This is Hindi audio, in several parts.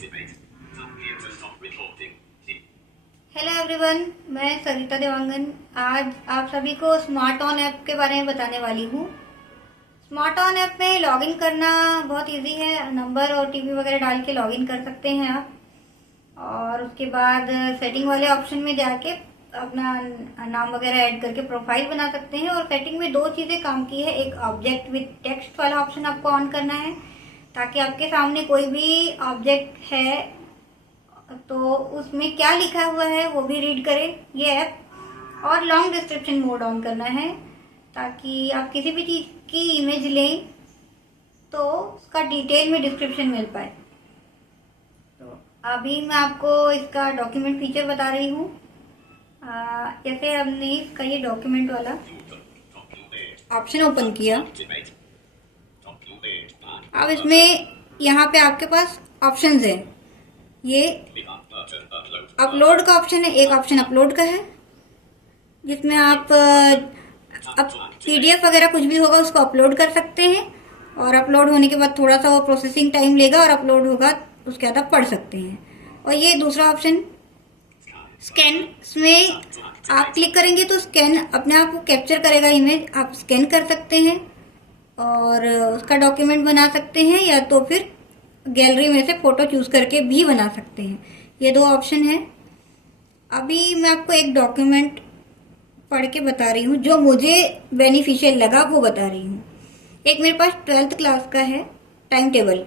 हेलो एवरीवन, मैं सरिता देवांगन आज आप सभी को स्मार्ट ऑन ऐप के बारे में बताने वाली हूँ। स्मार्ट ऑन ऐप में लॉगिन करना बहुत इजी है। नंबर और टीपी वगैरह डाल के लॉगिन कर सकते हैं आप, और उसके बाद सेटिंग वाले ऑप्शन में जाके अपना नाम वगैरह ऐड करके प्रोफाइल बना सकते हैं। और सेटिंग में दो चीज़ें काम की है, एक ऑब्जेक्ट विद टेक्स्ट वाला ऑप्शन आपको ऑन करना है ताकि आपके सामने कोई भी ऑब्जेक्ट है तो उसमें क्या लिखा हुआ है वो भी रीड करे ये ऐप, और लॉन्ग डिस्क्रिप्शन मोड ऑन करना है ताकि आप किसी भी चीज़ की इमेज लें तो उसका डिटेल में डिस्क्रिप्शन मिल पाए। तो अभी मैं आपको इसका डॉक्यूमेंट फीचर बता रही हूँ। जैसे हमने इसका ये डॉक्यूमेंट वाला ऑप्शन ओपन किया, अब इसमें यहाँ पे आपके पास ऑप्शंस है। ये अपलोड का ऑप्शन है, एक ऑप्शन अपलोड का है जिसमें आप पीडीएफ वगैरह कुछ भी होगा उसको अपलोड कर सकते हैं, और अपलोड होने के बाद थोड़ा सा वो प्रोसेसिंग टाइम लेगा और अपलोड होगा उसके बाद आप पढ़ सकते हैं। और ये दूसरा ऑप्शन स्कैन, इसमें आप क्लिक करेंगे तो स्कैन अपने आप को कैप्चर करेगा इमेज, आप स्कैन कर सकते हैं और उसका डॉक्यूमेंट बना सकते हैं, या तो फिर गैलरी में से फोटो चूज करके भी बना सकते हैं। ये दो ऑप्शन है। अभी मैं आपको एक डॉक्यूमेंट पढ़ के बता रही हूँ जो मुझे बेनिफिशियल लगा, वो बता रही हूँ। एक मेरे पास 12th क्लास का है टाइम टेबल।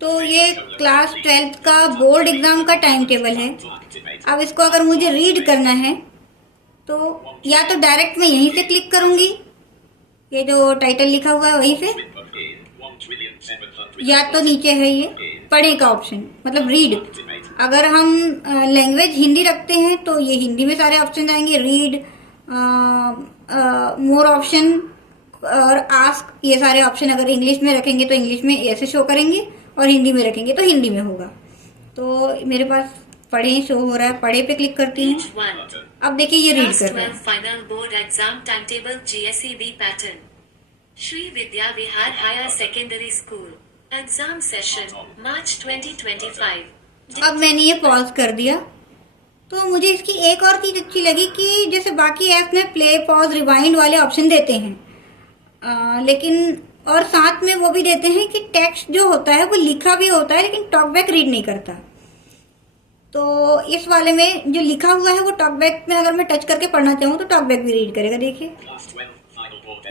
तो ये क्लास 12th का बोर्ड एग्जाम का टाइम टेबल है। अब इसको अगर मुझे रीड करना है तो या तो डायरेक्ट मैं यहीं से क्लिक करूंगी, ये जो टाइटल लिखा हुआ है वहीं से, या तो नीचे है ये पढ़े का ऑप्शन, मतलब रीड। अगर हम लैंग्वेज हिंदी रखते हैं तो ये हिंदी में सारे ऑप्शन आएंगे, रीड, मोर ऑप्शन और आस्क, ये सारे ऑप्शन अगर इंग्लिश में रखेंगे तो इंग्लिश में ऐसे शो करेंगे, और हिंदी में रखेंगे तो हिंदी में होगा। तो मेरे पास पढ़े शो हो रहा है, पढ़े पे क्लिक करती हूँ। अब देखिए ये रीड कर रहा है। Final board exam time table GSEB pattern, Shri Vidya Vihar higher secondary school exam session March 2025। अब मैंने ये पॉज कर दिया। तो मुझे इसकी एक और चीज अच्छी लगी कि जैसे बाकी ऐप में प्ले पॉज रिवाइंड वाले ऑप्शन देते हैं, लेकिन और साथ में वो भी देते हैं कि टेक्स्ट जो होता है वो लिखा भी होता है लेकिन टॉकबैक रीड नहीं करता। तो इस वाले में जो लिखा हुआ है वो टॉकबैक में अगर मैं टच करके पढ़ना चाहूँ तो टॉकबैक भी रीड करेगा। देखिए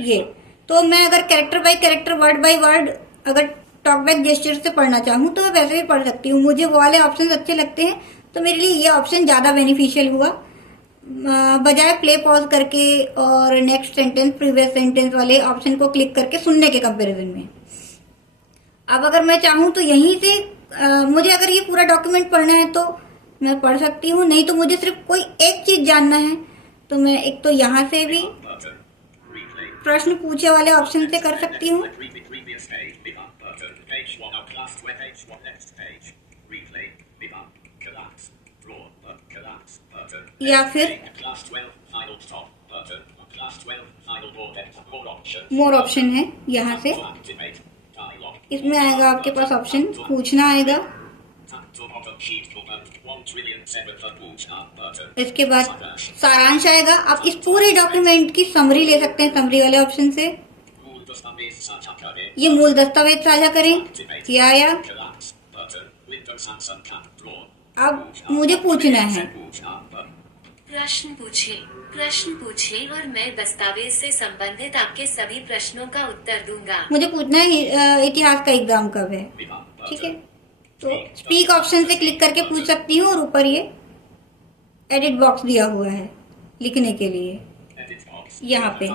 ये, तो मैं अगर character bye character, word by word अगर टॉकबैक जेस्चर से पढ़ना चाहूँ तो मैं वैसे भी पढ़ सकती हूँ। मुझे वो वाले ऑप्शन अच्छे लगते हैं तो मेरे लिए ये ऑप्शन ज़्यादा बेनिफिशियल हुआ, बजाय प्ले पॉज करके और नेक्स्ट सेंटेंस प्रीवियस सेंटेंस वाले ऑप्शन को क्लिक करके सुनने के कंपैरिजन में। अब अगर मैं चाहूँ तो यहीं से मुझे अगर ये पूरा डॉक्यूमेंट पढ़ना है तो मैं पढ़ सकती हूँ, नहीं तो मुझे सिर्फ कोई एक चीज जानना है तो मैं एक तो यहाँ से भी प्रश्न पूछे वाले ऑप्शन से कर सकती हूँ, या फिर मोर ऑप्शन है यहाँ से, इसमें आएगा आपके पास ऑप्शन पूछना आएगा। इसके बाद सारांश आएगा। आप इस पूरे डॉक्यूमेंट की समरी ले सकते हैं समरी वाले ऑप्शन से। ये मूल दस्तावेज साझा करें, किया आया। अब मुझे पूछना है, प्रश्न पूछे और मैं दस्तावेज से संबंधित आपके सभी प्रश्नों का उत्तर दूंगा। मुझे पूछना है इतिहास का एग्जाम कब है, ठीक है। तो स्पीक ऑप्शन से क्लिक करके पूछ सकती हूँ, और ऊपर ये एडिट बॉक्स दिया हुआ है लिखने के लिए। यहाँ पे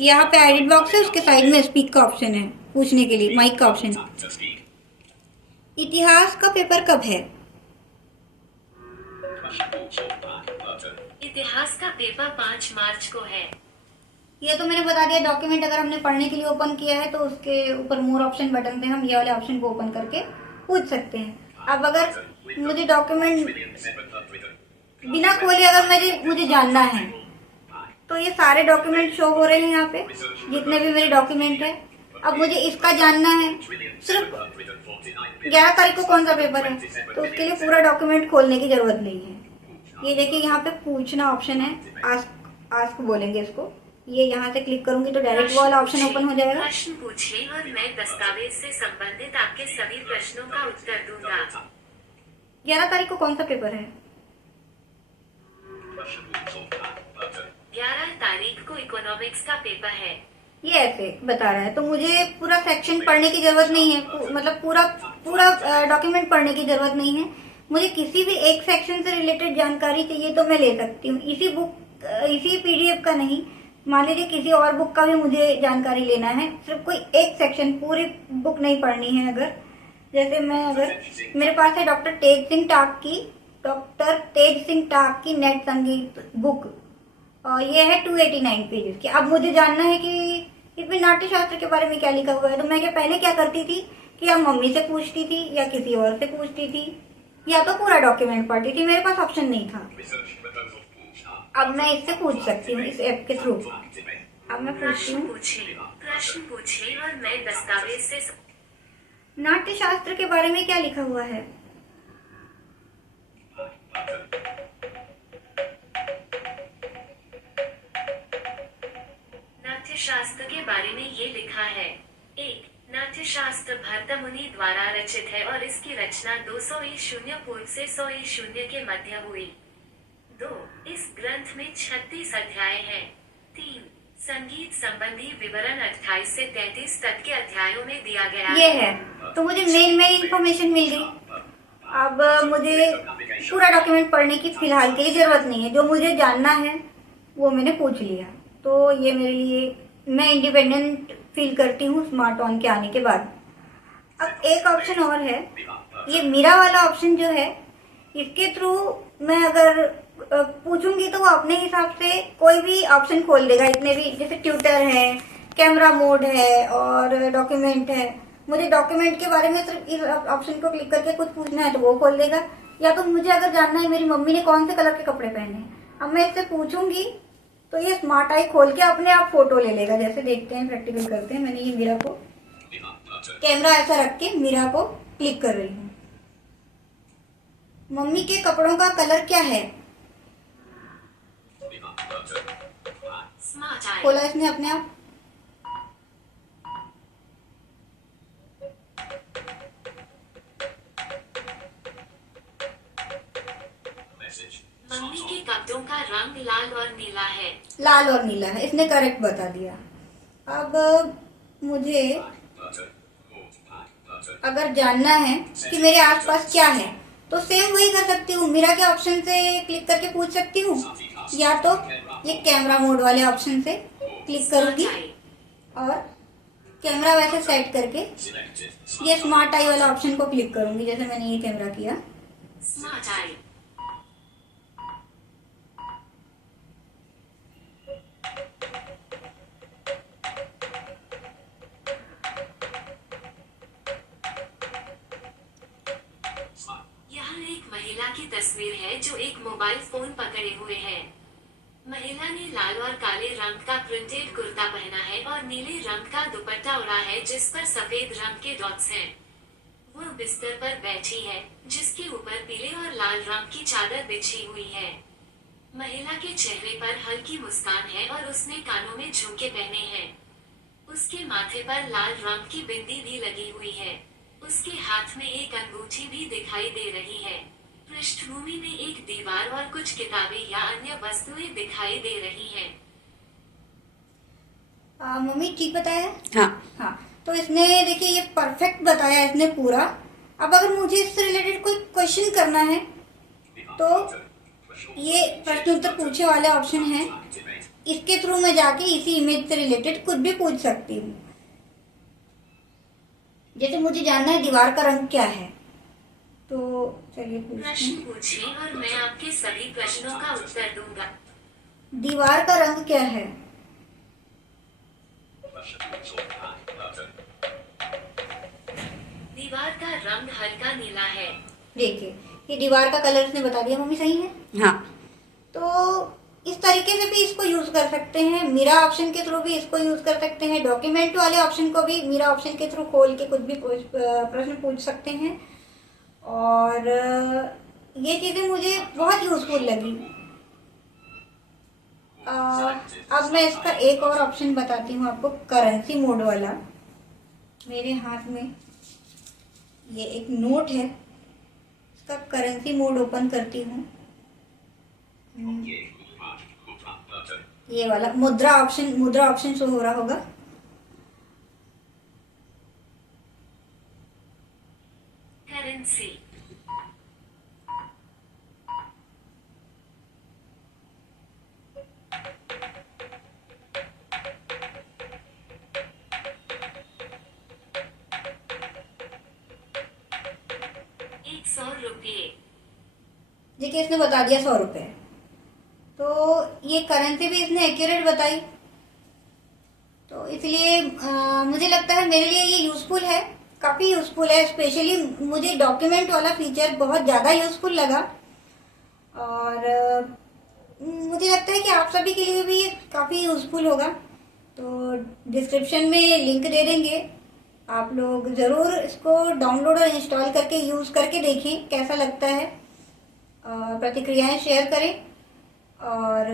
यहाँ पे एडिट बॉक्स है, उसके साइड में स्पीक का ऑप्शन है पूछने के लिए, माइक का ऑप्शन। इतिहास का पेपर कब है? इतिहास का पेपर 5 मार्च को है। ये तो मैंने बता दिया। डॉक्यूमेंट अगर हमने पढ़ने के लिए ओपन किया है तो उसके ऊपर मोर ऑप्शन बटन पे हम ये वाले ऑप्शन को ओपन करके पूछ सकते हैं। अब अगर मुझे डॉक्यूमेंट बिना खोले अगर मुझे जानना है तो ये सारे डॉक्यूमेंट शो हो रहे हैं यहाँ पे, जितने भी मेरे डॉक्यूमेंट है। अब मुझे इसका जानना है, सिर्फ 11 तारीख को कौन सा पेपर है, तो उसके लिए पूरा डॉक्यूमेंट खोलने की जरूरत नहीं है। ये देखिए यहाँ पे पूछना ऑप्शन है, आस्क बोलेंगे इसको। ये यहाँ से क्लिक करूंगी तो डायरेक्ट वो वाला ऑप्शन ओपन हो जाएगा। प्रश्न पूछिए और मैं दस्तावेज से संबंधित आपके सभी प्रश्नों का उत्तर दूंगा। 11 तारीख को कौन सा पेपर है? 11 तारीख को इकोनॉमिक्स का पेपर है। ये ऐसे बता रहा है, तो मुझे पूरा सेक्शन पढ़ने की जरूरत नहीं है, मतलब पूरा डॉक्यूमेंट पढ़ने की जरूरत नहीं है। मुझे किसी भी एक सेक्शन से रिलेटेड जानकारी चाहिए तो मैं ले सकती हूँ, इसी पीडीएफ का नहीं। मान लीजिए किसी और बुक का भी मुझे जानकारी लेना है, सिर्फ कोई एक सेक्शन, पूरी बुक नहीं पढ़नी है। अगर मेरे पास है डॉक्टर तेज सिंह टाक की नेट संगीत बुक, और ये है 289 पेजेस की। अब मुझे जानना है कि इसमें नाट्य शास्त्र के बारे में क्या लिखा हुआ है, तो मैं पहले क्या करती थी कि या मम्मी से पूछती थी या किसी और से पूछती थी, या तो पूरा डॉक्यूमेंट पढ़ती थी। मेरे पास ऑप्शन नहीं था। अब मैं इससे पूछ सकती हूँ, इस ऐप के थ्रू। अब मैं पूछती हूँ, प्रश्न पूछिए और मैं दस्तावेज से नाट्य शास्त्र के बारे में क्या लिखा हुआ है? नाट्य शास्त्र के बारे में ये लिखा है। 1. नाट्य शास्त्र भरतमुनि द्वारा रचित है और इसकी रचना 200 ईशून्य पूर्व से 100 ईशून्य के मध्य हुई। 2. इस ग्रंथ में 36 अध्याय हैं। 3. संगीत संबंधी विवरण 28 से 33 तक के अध्यायों में दिया गया ये है। तो मुझे मेन इंफॉर्मेशन मिल गई। अब मुझे पूरा डॉक्यूमेंट पढ़ने की फिलहाल के लिए जरूरत नहीं है। जो मुझे जानना है वो मैंने पूछ लिया, तो ये मेरे लिए, मैं इंडिपेंडेंट फील करती हूँ स्मार्ट ऑन के आने के बाद। अब एक ऑप्शन और है, ये मेरा वाला ऑप्शन जो है, इसके थ्रू मैं अगर पूछूंगी तो वो अपने हिसाब से कोई भी ऑप्शन खोल देगा। इतने भी, जैसे ट्यूटर है, कैमरा मोड है और डॉक्यूमेंट है। मुझे डॉक्यूमेंट के बारे में सिर्फ इस ऑप्शन को क्लिक करके कुछ पूछना है तो वो खोल देगा। या तो मुझे अगर जानना है मेरी मम्मी ने कौन से कलर के कपड़े पहने हैं, अब मैं इससे पूछूंगी तो ये स्मार्ट आई खोल के अपने आप फोटो ले लेगा। जैसे देखते हैं, प्रैक्टिकल करते हैं। मैंने ये मीरा को कैमरा ऐसा रख के मीरा को क्लिक कर रही हूँ। मम्मी के कपड़ों का कलर क्या है? Smart I. खोला इसने अपने आप। मम्मी के कपड़ों का रंग लाल और नीला है। लाल और नीला है, इसने करेक्ट बता दिया। अब मुझे अगर जानना है कि मेरे आसपास क्या है तो सेम वही कर सकती हूँ। मीरा के ऑप्शन से क्लिक करके पूछ सकती हूँ, या तो ये कैमरा मोड वाले ऑप्शन से क्लिक करूंगी और कैमरा वैसे सेट करके ये स्मार्ट आई वाला ऑप्शन को क्लिक करूंगी। जैसे मैंने ये कैमरा किया, स्मार्ट आई। महिला की तस्वीर है जो एक मोबाइल फोन पकड़े हुए है। महिला ने लाल और काले रंग का प्रिंटेड कुर्ता पहना है और नीले रंग का दुपट्टा ओढ़ा है जिस पर सफेद रंग के डॉट्स हैं। वह बिस्तर पर बैठी है जिसके ऊपर पीले और लाल रंग की चादर बिछी हुई है। महिला के चेहरे पर हल्की मुस्कान है और उसने कानों में झुमके पहने हैं। उसके माथे पर लाल रंग की बिंदी भी लगी हुई है। उसके हाथ में एक अंगूठी भी दिखाई दे रही है। पृष्ठभूमि में एक दीवार और कुछ किताबें या अन्य वस्तुएं दिखाई दे रही हैं। मम्मी ठीक बताया? हाँ। तो इसने, देखिए ये परफेक्ट बताया इसने पूरा। अब अगर मुझे इससे रिलेटेड कोई क्वेश्चन करना है तो ये प्रश्न उत्तर पूछे वाले ऑप्शन है, इसके थ्रू मैं जाके इसी इमेज से रिलेटेड कुछ भी पूछ सकती हूँ। जैसे मुझे जानना है दीवार का रंग क्या है, तो चलिए प्रश्न पूछिए और मैं आपके सभी प्रश्नों का उत्तर दूंगा। दीवार का रंग क्या है? दीवार का रंग हल्का नीला है। देखिए कि दीवार का कलर इसने बता दिया। मम्मी सही है? हाँ, तो इस तरीके से भी इसको यूज कर सकते हैं, मिरा ऑप्शन के थ्रू भी इसको यूज कर सकते हैं, डॉक्यूमेंट वाले ऑप्शन को भी मिरा ऑप्शन के थ्रू खोल के कुछ भी प्रश्न पूछ सकते हैं। और ये चीजें मुझे बहुत यूजफुल लगी। अब मैं इसका एक और ऑप्शन बताती हूँ आपको, करेंसी मोड वाला। मेरे हाथ में ये एक नोट है, इसका करेंसी मोड ओपन करती हूँ। ये वाला मुद्रा ऑप्शन शो हो रहा होगा। करेंसी, ₹100। देखिए इसने बता दिया 100 रुपए। तो ये करेंसी भी इसने एक्यूरेट बताई, तो इसलिए मुझे लगता है मेरे लिए ये यूजफुल है, काफी यूजफुल है। स्पेशली मुझे डॉक्यूमेंट वाला फीचर बहुत ज्यादा यूजफुल लगा। और मुझे लगता है कि आप सभी के लिए भी ये काफी यूजफुल होगा। तो डिस्क्रिप्शन में लिंक दे देंगे, आप लोग जरूर इसको डाउनलोड और इंस्टॉल करके यूज करके देखें कैसा लगता है। प्रतिक्रियाएं शेयर करें, और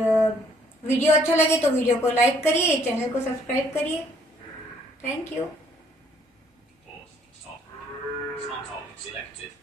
वीडियो अच्छा लगे तो वीडियो को लाइक करिए, चैनल को सब्सक्राइब करिए। Thank you. Stop. Smart selected.